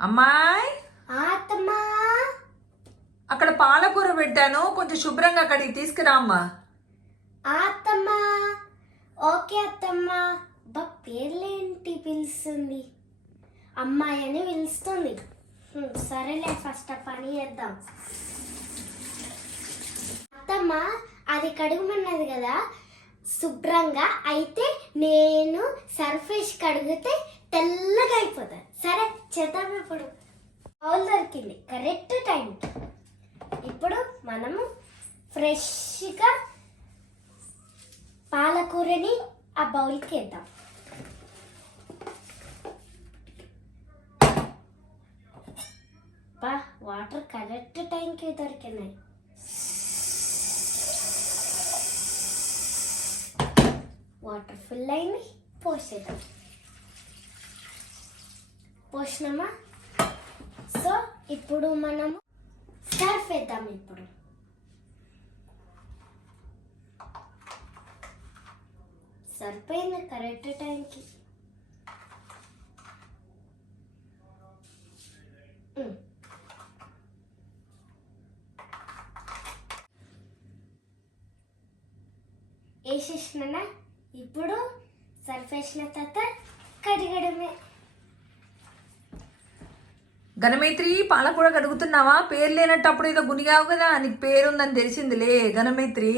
అమ్మాయి! అక్కడ పాలకూర పెట్టాను. కొంచెం శుభ్రంగా అక్కడికి తీసుకురా అమ్మా అత్తమ్మా ఓకే అత్తమ్మా. బా పేర్లేంటి పిలుస్తుంది? అమ్మాయి అని పిలుస్తుంది. సరేలే ఫస్ట్ ఆ పని చేద్దాం. అత్తమ్మ అది కడుగుమన్నది కదా? శుభ్రంగా అయితే నేను సర్ఫేస్ కడిగితే తెల్లగా అయిపోతుంది. సరే చేద్దాం ఇప్పుడు. బౌల్ దొరికింది. Correct time. ఇప్పుడు మనము ఫ్రెష్గా పాలకూరని ఆ బౌల్కి వేద్దాం. బా వాటర్ కరెక్ట్ టైంకి దొరికినాయి. వాటర్ ఫుల్ అయింది. పోసేద్దాం. పోసినామా? సో ఇప్పుడు మనము సర్ఫ్ వేద్దాం ఇప్పుడు. సరిపోయింది కరెక్ట్ టైంకి ఉమ్. వేసేసినా ఇప్పుడు సర్ఫ్ వేసిన తర్వాత కడిగడమే. గణమైత్రి పాలకూర కడుగుతున్నావా? పేరు లేనట్టప్పుడు ఏదో గునిగావు కదా నీకు పేరు ఉందని తెలిసిందిలే. గణమైత్రి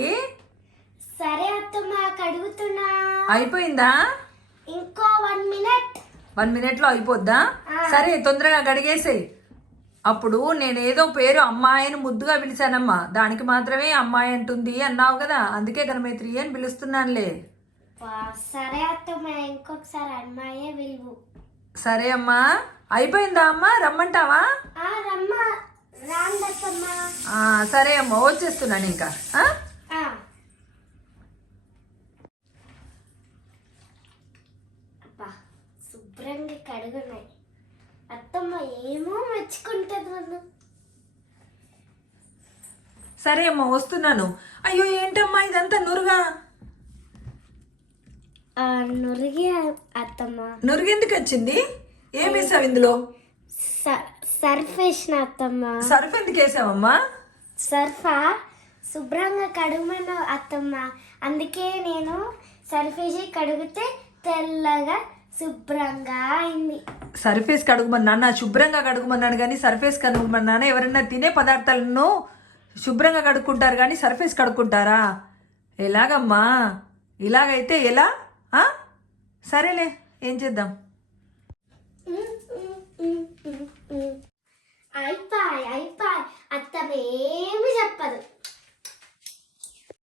సరే అత్తమ్మ కడుగుతున్నా. అయిపోయిందా? ఇంకో వన్ మినిట్. వన్ మినిట్లో అయిపోద్దా. సరే తొందరగా గడిగేసేయి అప్పుడు నేనేదో పేరు అమ్మాయిని ముద్దుగా పిలిచానమ్మా. దానికి మాత్రమే అమ్మాయి అంటుంది అన్నావు కదా అందుకే గణమైత్రి అని పిలుస్తున్నానులే. సరే అత్తమ్మ ఇంకొకసారి అమ్మాయే విలువు సరే అమ్మా. అయిపోయిందా అమ్మా? రమ్మంటావా? సరే అమ్మా వచ్చేస్తున్నాను ఇంకా. శుభ్రంగా కడుగున్నాయి. అత్తమ్మ ఏమో మెచ్చుకుంటుంది నన్ను. సరే అమ్మా వస్తున్నాను. అయ్యో ఏంటమ్మా ఇదంతా నురుగా? నురిగి అత్తమ్మ. నురుగెందుకు వచ్చింది? ఏం వేసావు ఇందులో? సర్ఫ్ వేసిన అత్తమ్మ. సర్ఫ్ ఎందుకు వేసావమ్మా? సర్ఫా? శుభ్రంగా కడుగుమన్న అత్తమ్మ. అందుకే నేను సర్ఫ్ వేసి కడిగితే తెల్లగా శుభ్రంగా అయింది. సర్ఫేస్ కడుగుమన్నా శుభ్రంగా కడుగుమన్నాను కానీ సర్ఫేస్ కడుగుమన్నాను? ఎవరైనా తినే పదార్థాలను శుభ్రంగా కడుక్కుంటారు కానీ సర్ఫేస్ కడుక్కుంటారా? ఎలాగమ్మా? ఇలాగైతే ఎలా? సరేలే ఏం చేద్దాం? అయిపోయి అయిపోయి అత్తమ్మ ఏమి చెప్పదు.